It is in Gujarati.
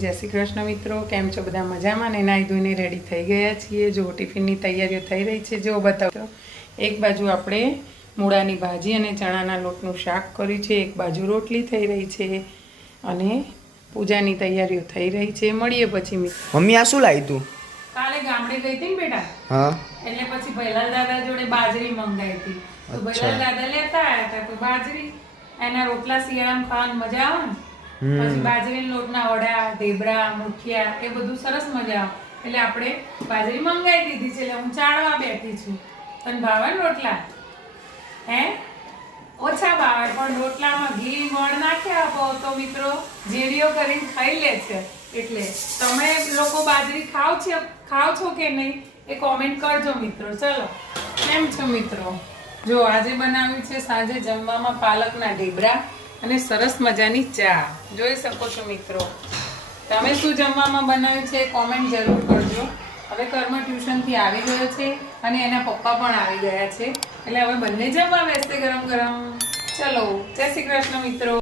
જય શ્રી કૃષ્ણ મિત્રો. કેમ છો બધા મજામાં? ને નાહી ધોઈને રેડી થઈ ગયા છીએ. જો ટિફિનની તૈયારીઓ થઈ રહી છે જો બતાવો એક બાજુ આપણે મૂળાની ભાજી અને ચણાના લોટનું શાક કર્યું છે. એક બાજુ રોટલી થઈ રહી છે અને પૂજાની તૈયારીઓ થઈ રહી છે. મળીએ પછી મમ્મી આ શું લાવી તું? કાલે ગામડે ગઈ હતી ને બેટા? હા. એટલે પછી ભૈલાલ દાદા જોડે બાજરી મંગાવી હતી. તો ભૈલાલ દાદા લેતા આવ્યા હતા તો બાજરી એના રોટલા શિયાળામાં ખાવાની મજા આવે ને? પછી બાજરીના લોટના વડા, ઢેબરા, મુઠિયા, એ બધું સરસ મજા એટલે આપણે બાજરી મંગાવી દીધી છે, એટલે હું ચાળવા બેઠી છું. પણ ભાવે રોટલા? હે? ઓછા ભાવે, પણ રોટલામાં ઘી, મણ નાખ્યા આપો તો મિત્રો જેવીઓ કરીને ખાઈ લે છે. એટલે તમે લોકો બાજરી ખાવ છે, ખાવ છો કે નહીં એ કોમેન્ટ કરજો મિત્રો. ચલો, કેમ છો મિત્રો? જો આજે બનાવ્યું છે સાંજે જમવામાં પાલકના ઢેબરા. અને સરસ મજાની ચા. જોઈ શકો છો મિત્રો. તમે શું જમવામાં બનાવ્યું છે કોમેન્ટ જરૂર કરજો. હવે કર્મ ટ્યુશનથી આવી ગયો છે અને એના પપ્પા પણ આવી ગયા છે. એટલે હવે બંને જમવા બેસશે ગરમ ગરમ. ચલો, જય શ્રી કૃષ્ણ મિત્રો.